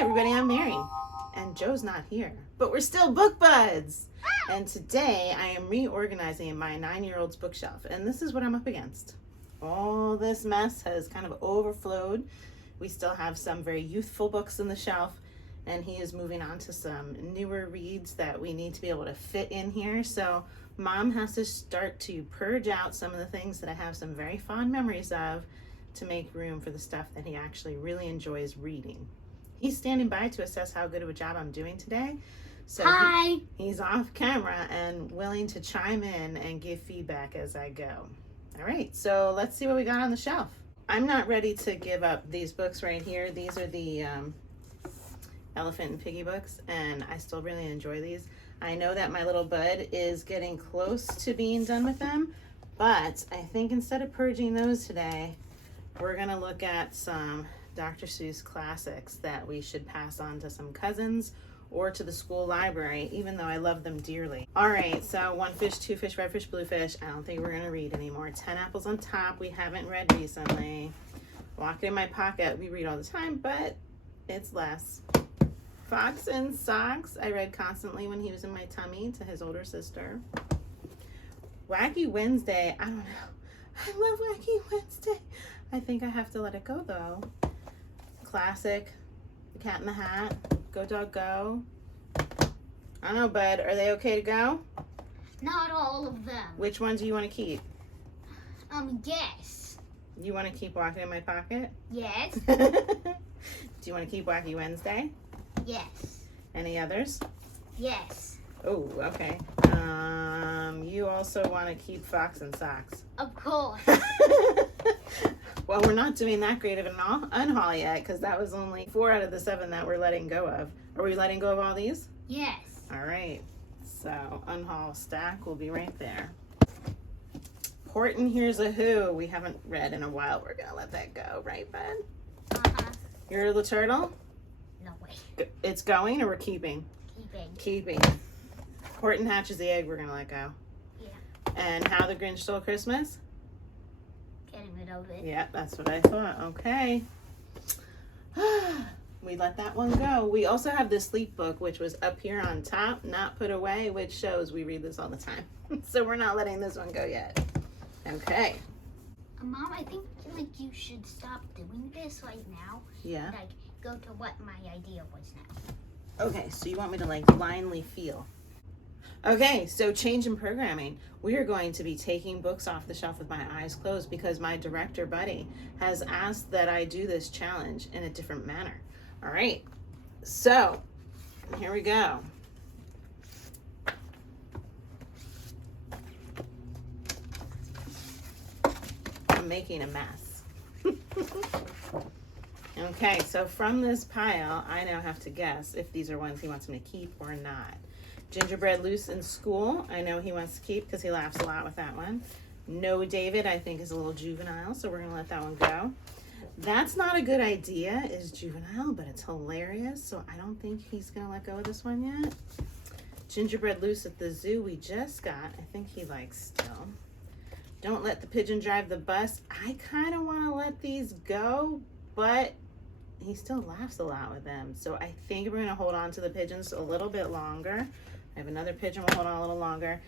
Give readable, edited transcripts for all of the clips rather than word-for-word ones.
everybody, I'm Mary, and Joe's not here, but we're still book buds. And today I am reorganizing my 9-year-old's bookshelf, and this is what I'm up against. All this mess has kind of overflowed. We still have some very youthful books in the shelf, and he is moving on to some newer reads that we need to be able to fit in here. So Mom has to start to purge out some of the things that I have some very fond memories of to make room for the stuff that he actually really enjoys reading. He's standing by to assess how good of a job I'm doing today. So Hi. He's off camera and willing to chime in and give feedback as I go. All right, so let's see what we got on the shelf. I'm not ready to give up these books right here. These are the Elephant and Piggy books, and I still really enjoy these. I know that my little bud is getting close to being done with them, but I think instead of purging those today, we're gonna look at some Dr. Seuss classics that we should pass on to some cousins or to the school library, even though I love them dearly. All right, so One Fish, Two Fish, Red Fish, Blue Fish. I don't think we're gonna read anymore. 10 Apples on Top, we haven't read recently. Lock It in My Pocket, we read all the time, but it's less. Fox and Socks, I read constantly when he was in my tummy to his older sister. Wacky Wednesday, I don't know. I love Wacky Wednesday. I think I have to let it go though. Classic, The Cat in the Hat, Go Dog Go. I don't know, bud, are they okay to go? Not all of them. Which ones do you want to keep? Yes. You want to keep Walking in My Pocket? Yes. Do you want to keep Wacky Wednesday? Yes. Any others? Yes. Oh, okay. You also want to keep Fox and Socks. Of course. Well, we're not doing that great of an unhaul yet, because that was only 4 out of the 7 that we're letting go of. Are we letting go of all these? Yes. All right. So unhaul stack will be right there. Horton Hears a Who. We haven't read in a while. We're gonna let that go, right, bud? Uh-huh. You're a little turtle. No way. It's going, or we're keeping? Keeping. Horton Hatches the Egg. We're gonna let go. Yeah. And How the Grinch Stole Christmas. Getting rid of it. Yeah, that's what I thought. Okay. We let that one go. We also have the sleep book, which was up here on top, not put away, which shows we read this all the time. So we're not letting this one go yet. Okay. Mom, I think you should stop doing this right now. Yeah. Go to what my idea was now. Okay, so you want me to blindly feel. Okay, so change in programming. We are going to be taking books off the shelf with my eyes closed because my director buddy has asked that I do this challenge in a different manner. All right, so here we go. I'm making a mess. Okay, so from this pile, I now have to guess if these are ones he wants me to keep or not. Gingerbread Loose in School, I know he wants to keep because he laughs a lot with that one. No David, I think is a little juvenile, so we're going to let that one go. That's Not a Good Idea is juvenile, but it's hilarious, so I don't think he's going to let go of this one yet. Gingerbread Loose at the Zoo, we just got. I think he likes still. Don't Let the Pigeon Drive the Bus. I kind of want to let these go, but he still laughs a lot with them. So I think we're going to hold on to the pigeons a little bit longer. I have another pigeon, we'll hold on a little longer.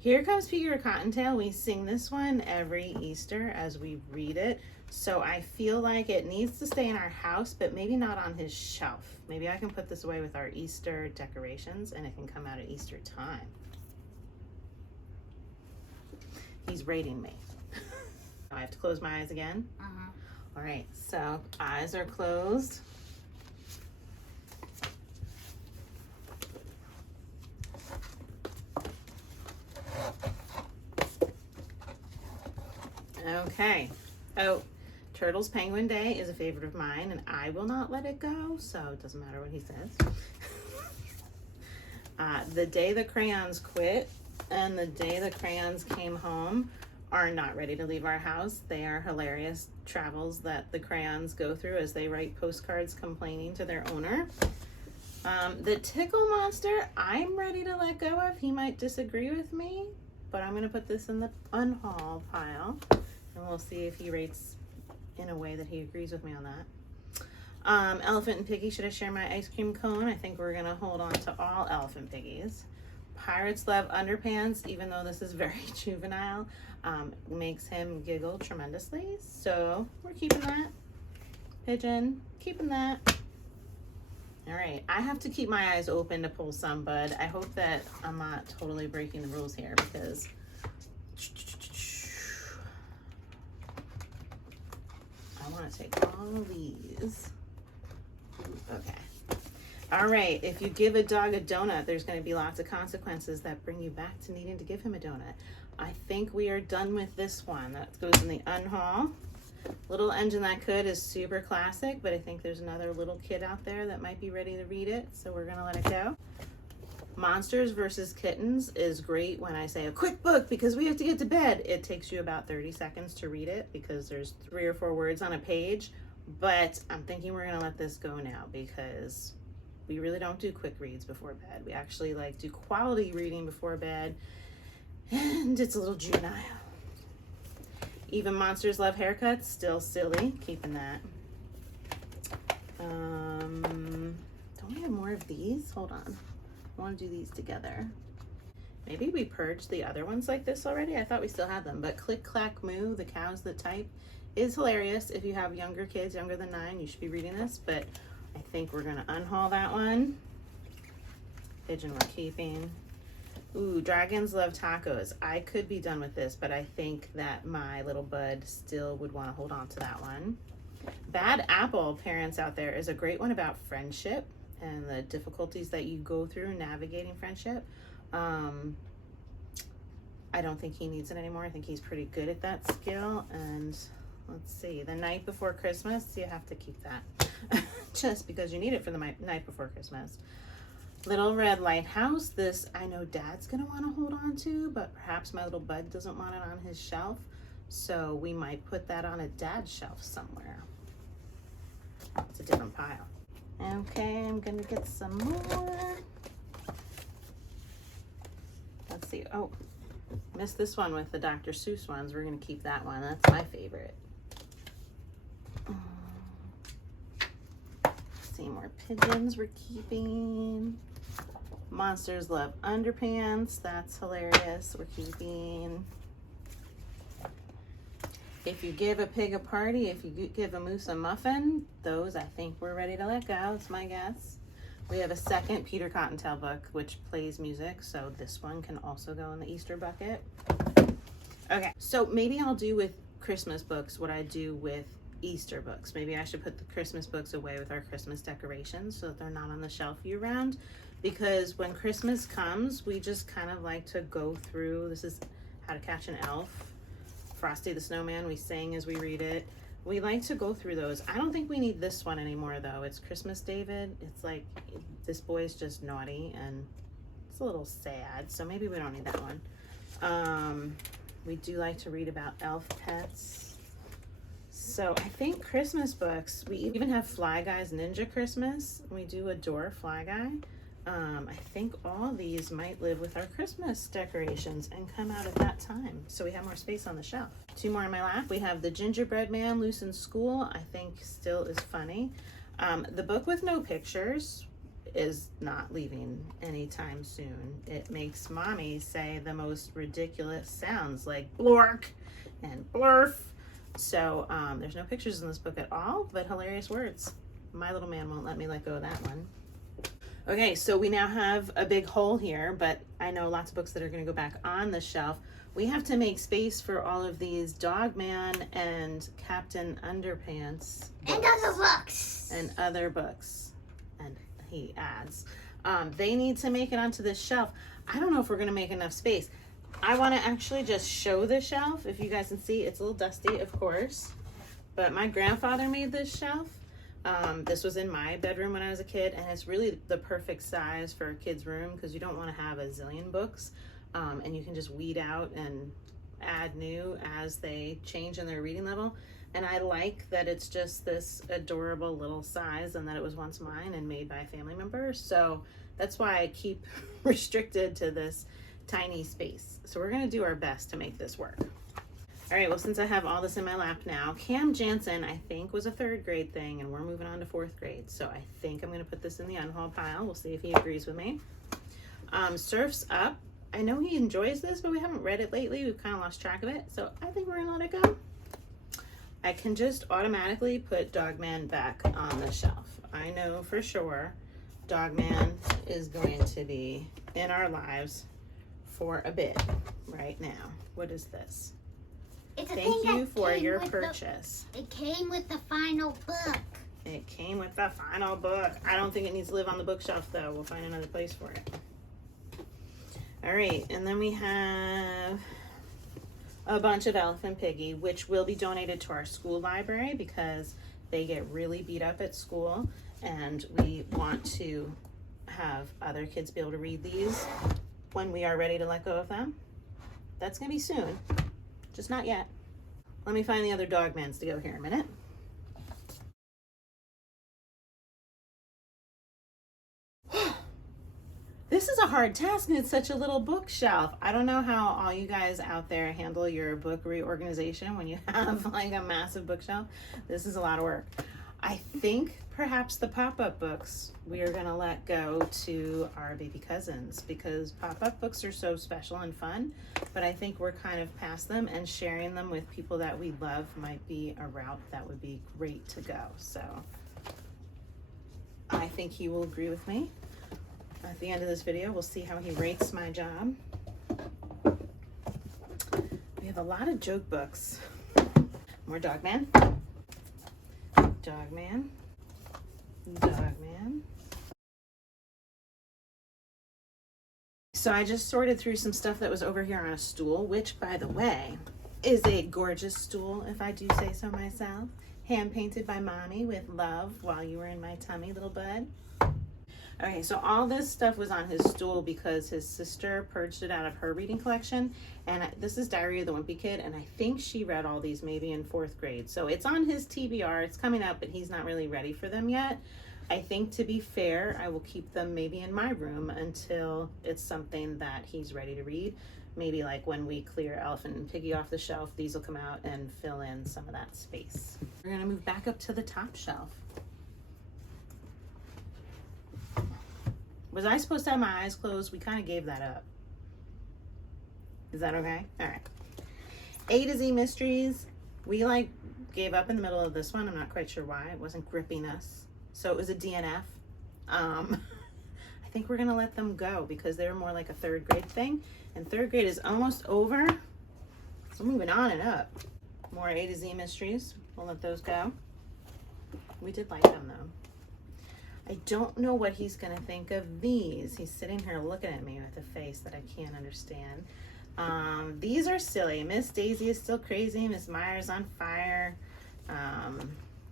Here Comes Peter Cottontail. We sing this one every Easter as we read it. So I feel like it needs to stay in our house, but maybe not on his shelf. Maybe I can put this away with our Easter decorations and it can come out at Easter time. He's rating me. I have to close my eyes again. Uh-huh. All right, so eyes are closed. Okay. Oh, Turtles Penguin Day is a favorite of mine, and I will not let it go, so it doesn't matter what he says. The Day the Crayons Quit and The Day the Crayons Came Home are not ready to leave our house. They are hilarious travels that the crayons go through as they write postcards complaining to their owner. The Tickle Monster, I'm ready to let go of. He might disagree with me, but I'm going to put this in the unhaul pile, and we'll see if he rates in a way that he agrees with me on that. Elephant and Piggy, should I share my ice cream cone? I think we're gonna hold on to all Elephant Piggies. Pirates Love Underpants, even though this is very juvenile, makes him giggle tremendously. So we're keeping that. Pigeon, keeping that. All right, I have to keep my eyes open to pull some, bud. I hope that I'm not totally breaking the rules here because I want to take all of these. Okay. All right, if you give a dog a donut, there's going to be lots of consequences that bring you back to needing to give him a donut. I think we are done with this one. That goes in the Unhaul. Little Engine That Could is super classic, but I think there's another little kid out there that might be ready to read it, so we're gonna let it go. Monsters vs. Kittens is great when I say a quick book because we have to get to bed. It takes you about 30 seconds to read it because there's 3 or 4 words on a page, but I'm thinking we're gonna let this go now because we really don't do quick reads before bed. We actually like do quality reading before bed, and it's a little juvenile. Even Monsters Love Haircuts, still silly, keeping that. Don't we have more of these? Hold on, I want to do these together. Maybe we purged the other ones like this already. I thought we still had them, but Click Clack Moo, The Cows That Type, is hilarious. If you have younger kids, younger than 9, you should be reading this, but I think we're gonna unhaul that one. Pigeon we're keeping. Ooh, Dragons Love Tacos. I could be done with this, but I think that my little bud still would want to hold on to that one. Bad Apple, parents out there, is a great one about friendship and the difficulties that you go through navigating friendship. I don't think he needs it anymore. I think he's pretty good at that skill. And let's see, The Night Before Christmas, you have to keep that just because you need it for the night before Christmas. Little Red Lighthouse, this I know Dad's gonna want to hold on to, but perhaps my little bud doesn't want it on his shelf, so we might put that on a dad's shelf somewhere. It's a different pile. Okay, I'm gonna get some more. Let's see. Oh, missed this one with the Dr. Seuss ones. We're gonna keep that one. That's my favorite. See, more pigeons we're keeping. Monsters Love Underpants, that's hilarious, we're keeping. If You Give a Pig a Party, If You Give a Moose a Muffin, those I think we're ready to let go, it's my guess. We have a second Peter Cottontail book which plays music, so this one can also go in the Easter bucket. Okay, so maybe I'll do with Christmas books what I do with Easter books. Maybe I should put the Christmas books away with our Christmas decorations so that they're not on the shelf year round, because when Christmas comes we just kind of like to go through. This is How to Catch an Elf, Frosty the Snowman, we sing as we read it. We like to go through those. I don't think we need this one anymore though. It's Christmas David. It's like this boy's just naughty and it's a little sad, so maybe we don't need that one. We do like to read about elf pets. So I think Christmas books, we even have Fly Guy's Ninja Christmas. We do adore Fly Guy. I think all these might live with our Christmas decorations and come out at that time, so we have more space on the shelf. 2 more in my lap. We have The Gingerbread Man Loose in School, I think still is funny. The book with no pictures is not leaving anytime soon. It makes mommy say the most ridiculous sounds like blork and blurf. So there's no pictures in this book at all, but hilarious words. My little man won't let me let go of that one. Okay, so we now have a big hole here, but I know lots of books that are going to go back on the shelf. We have to make space for all of these Dogman and Captain Underpants books. And other books. And other books. And he adds. They need to make it onto this shelf. I don't know if we're going to make enough space. I want to actually just show the shelf. If you guys can see, it's a little dusty, of course. But my grandfather made this shelf. This was in my bedroom when I was a kid, and it's really the perfect size for a kid's room because you don't want to have a zillion books, and you can just weed out and add new as they change in their reading level. And I like that it's just this adorable little size and that it was once mine and made by a family member. So that's why I keep restricted to this tiny space. So we're going to do our best to make this work. All right, well, since I have all this in my lap now, Cam Jansen, I think, was a 3rd grade thing, and we're moving on to 4th grade. So I think I'm going to put this in the Unhaul pile. We'll see if he agrees with me. Surf's Up. I know he enjoys this, but we haven't read it lately. We've kind of lost track of it. So I think we're going to let it go. I can just automatically put Dogman back on the shelf. I know for sure Dogman is going to be in our lives for a bit right now. What is this? It's a Thank thing you that for came your with purchase. It came with the final book. It came with the final book. I don't think it needs to live on the bookshelf though. We'll find another place for it. All right, and then we have a bunch of Elephant Piggy, which will be donated to our school library because they get really beat up at school, and we want to have other kids be able to read these when we are ready to let go of them. That's gonna be soon, just not yet. Let me find the other Dogmans to go here in a minute. This is a hard task, and it's such a little bookshelf. I don't know how all you guys out there handle your book reorganization when you have like a massive bookshelf. This is a lot of work. I think perhaps the pop-up books we are gonna let go to our baby cousins because pop-up books are so special and fun, but I think we're kind of past them, and sharing them with people that we love might be a route that would be great to go. So I think he will agree with me. At the end of this video, we'll see how he rates my job. We have a lot of joke books. More Dogman. Dogman. Dogman. So I just sorted through some stuff that was over here on a stool, which, by the way, is a gorgeous stool, if I do say so myself. Hand painted by Mommy with love while you were in my tummy, little bud. Okay, so all this stuff was on his stool because his sister purged it out of her reading collection. And this is Diary of the Wimpy Kid, and I think she read all these maybe in 4th grade. So it's on his TBR, it's coming up, but he's not really ready for them yet. I think, to be fair, I will keep them maybe in my room until it's something that he's ready to read. Maybe like when we clear Elephant and Piggy off the shelf, these will come out and fill in some of that space. We're gonna move back up to the top shelf. Was I supposed to have my eyes closed? We kind of gave that up. Is that okay? All right. A to Z Mysteries. We like gave up in the middle of this one. I'm not quite sure why. It wasn't gripping us. So it was a DNF. I think we're going to let them go because they were more like a 3rd grade thing. And 3rd grade is almost over. So moving on and up. More A to Z Mysteries. We'll let those go. We did like them though. I don't know what he's going to think of these. He's sitting here looking at me with a face that I can't understand. These are silly. Miss Daisy is still crazy. Miss Myers on fire.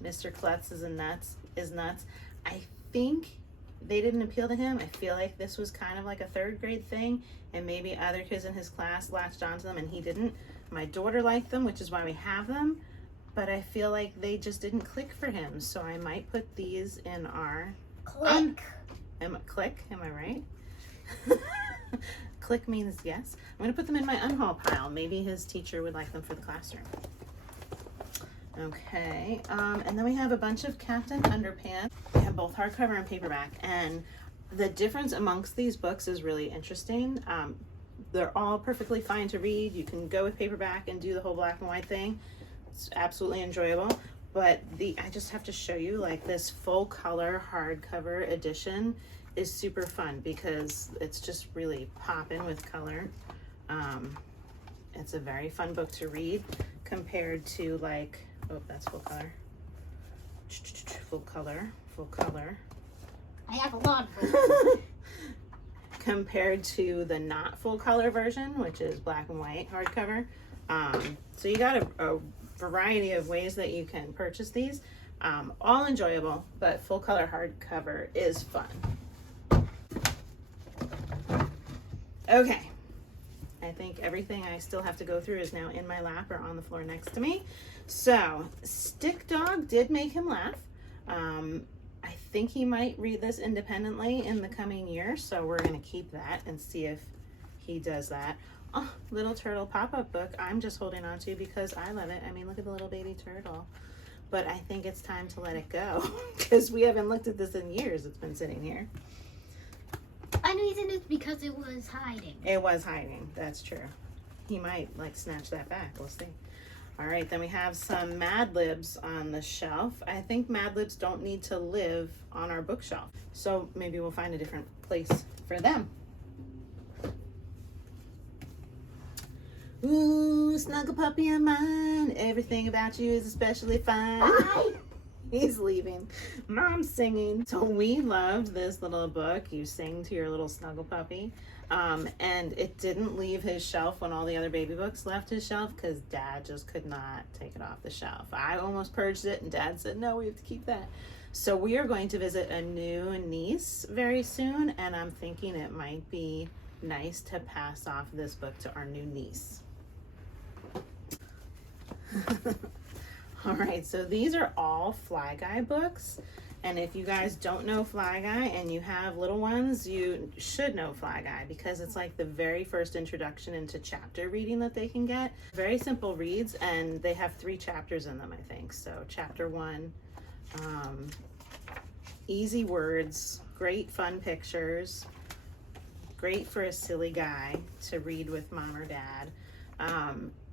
Mr. Klutz is nuts. I think they didn't appeal to him. I feel like this was kind of like a 3rd grade thing, and maybe other kids in his class latched onto them and he didn't. My daughter liked them, which is why we have them. But I feel like they just didn't click for him. So I might put these in our... Click. Click, am I right? Click means yes. I'm going to put them in my Unhaul pile. Maybe his teacher would like them for the classroom. Okay, and then we have a bunch of Captain Underpants. We have both hardcover and paperback. And the difference amongst these books is really interesting. They're all perfectly fine to read. You can go with paperback and do the whole black and white thing. It's absolutely enjoyable, but I just have to show you, like, this full color hardcover edition is super fun because it's just really popping with color. It's a very fun book to read compared to, like, oh, that's full color. Full color. I have a lot of them. Compared to the not full color version, which is black and white hardcover. So you got a variety of ways that you can purchase these. All enjoyable, but full color hardcover is fun. Okay, I think everything I still have to go through is now in my lap or on the floor next to me. So Stick Dog did make him laugh. I think he might read this independently in the coming year, so we're going to keep that and see if he does that. Oh, little turtle pop-up book. I'm just holding on to because I love it. I mean, look at the little baby turtle. But I think it's time to let it go because we haven't looked at this in years. It's been sitting here. I know it's because it was hiding. It was hiding. That's true. He might like snatch that back. We'll see. All right, then we have some Mad Libs on the shelf. I think Mad Libs don't need to live on our bookshelf. So maybe we'll find a different place for them. Ooh, snuggle puppy of mine. Everything about you is especially fine. Bye. He's leaving. Mom's singing. So we loved this little book. You sing to your little snuggle puppy. And it didn't leave his shelf when all the other baby books left his shelf because Dad just could not take it off the shelf. I almost purged it and Dad said, no, we have to keep that. So we are going to visit a new niece very soon. And I'm thinking it might be nice to pass off this book to our new niece. All right, so these are all Fly Guy books. And if you guys don't know Fly Guy and you have little ones, you should know Fly Guy because it's like the very first introduction into chapter reading that they can get. Very simple reads, and they have 3 chapters in them, I think. So chapter 1, easy words, great fun pictures, great for a silly guy to read with mom or dad.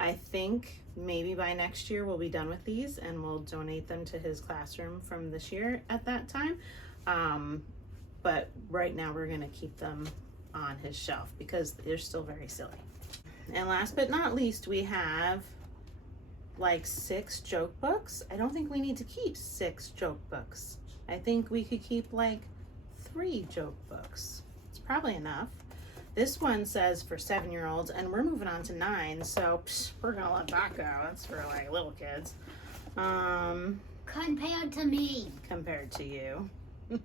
I think maybe by next year we'll be done with these and we'll donate them to his classroom from this year at that time. But right now we're gonna keep them on his shelf because they're still very silly. And last but not least, we have like 6 joke books. I don't think we need to keep 6 joke books. I think we could keep like 3 joke books. It's probably enough. This one says for 7-year-olds, and we're moving on to 9, so we're gonna let that go. That's for like little kids. Compared to me. Compared to you. I'm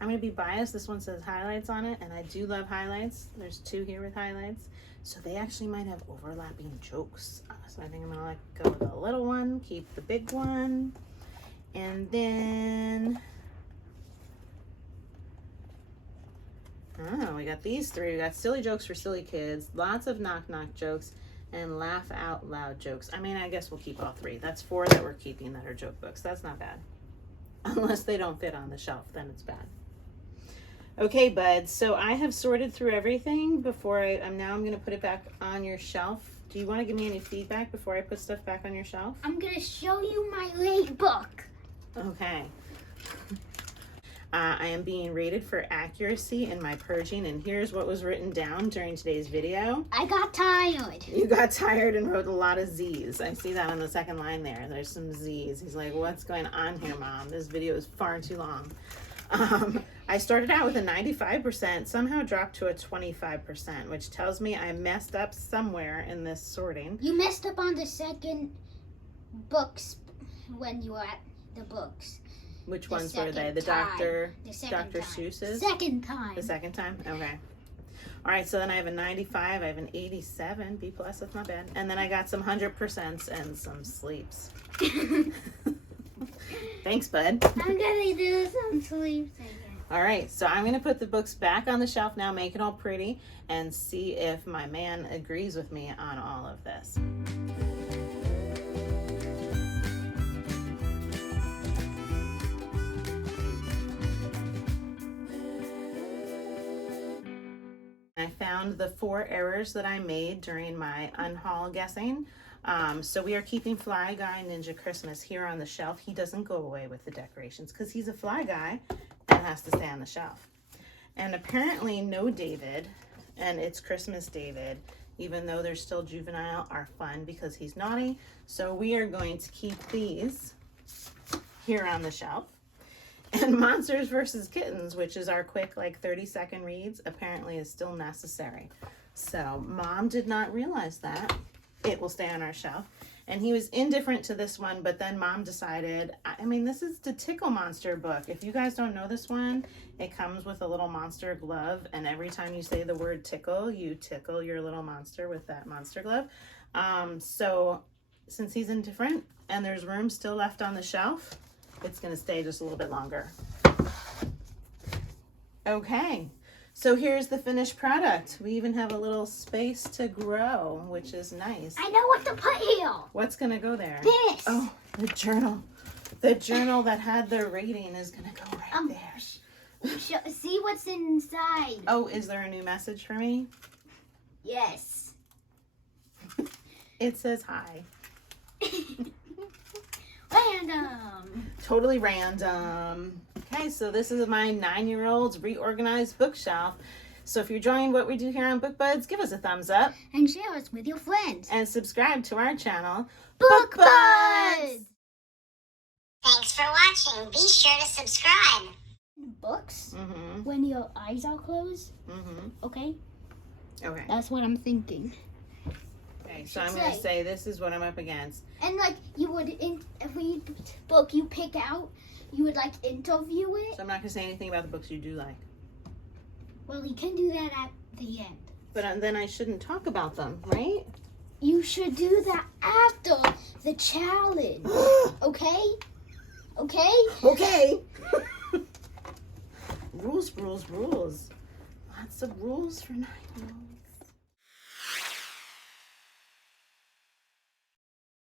gonna be biased. This one says highlights on it, and I do love highlights. There's 2 here with highlights. So they actually might have overlapping jokes. So I think I'm gonna let go of the little one, keep the big one, and then we got these 3. We got silly jokes for silly kids, lots of knock-knock jokes, and laugh out loud jokes. I mean, I guess we'll keep all 3. That's 4 that we're keeping that are joke books. That's not bad. Unless they don't fit on the shelf, then it's bad. Okay, buds, so I have sorted through everything before I'm going to put it back on your shelf. Do you want to give me any feedback before I put stuff back on your shelf? I'm going to show you my late book. Okay. I am being rated for accuracy in my purging, and here's what was written down during today's video. I got tired. You got tired and wrote a lot of Z's. I see that on the second line there. There's some Z's. He's like, what's going on here, Mom? This video is far too long. I started out with a 95%, somehow dropped to a 25%, which tells me I messed up somewhere in this sorting. You messed up on the second books when you were at the books. Which ones were they? The Dr. Seuss's? Second time. The second time? Okay. All right, so then I have a 95, I have an 87, B+, that's not bad. And then I got some 100% and some sleeps. Thanks, bud. I'm gonna do some sleeps again. All right, so I'm gonna put the books back on the shelf now, make it all pretty, and see if my man agrees with me on all of this. I found the 4 errors that I made during my Unhaul guessing. So we are keeping Fly Guy Ninja Christmas here on the shelf. He doesn't go away with the decorations because he's a fly guy and has to stay on the shelf. And apparently No David and It's Christmas David, even though they're still juvenile, are fun because he's naughty. So we are going to keep these here on the shelf. And Monsters vs. Kittens, which is our quick like 30-second reads, apparently is still necessary. So Mom did not realize that. It will stay on our shelf. And he was indifferent to this one, but then Mom decided, I mean, this is the Tickle Monster book. If you guys don't know this one, it comes with a little monster glove, and every time you say the word tickle, you tickle your little monster with that monster glove. So since he's indifferent and there's room still left on the shelf, it's gonna stay just a little bit longer. Okay, So here's the finished product. We even have a little space to grow, which is nice. I know what to put here. What's gonna go there? This. Oh, the journal. The journal that had the rating is gonna go right there. See what's inside. Oh, is there a new message for me? Yes. It says hi. Random. Totally random. Okay, so this is my 9-year-old's reorganized bookshelf. So if you're enjoying what we do here on BookBuds, give us a thumbs up. And share us with your friends. And subscribe to our channel, BookBuds! Thanks for watching. Be sure to subscribe. Books? Mm-hmm. When your eyes are closed? Mm-hmm. Okay? Okay. That's what I'm thinking. Okay, so I'm going to say this is what I'm up against. And like you would, in every book you pick out, you would like interview it. So I'm not going to say anything about the books you do like. Well, you can do that at the end. But then I shouldn't talk about them, right? You should do that after the challenge. Okay? Okay? Okay. Rules. Lots of rules for 9-year-olds.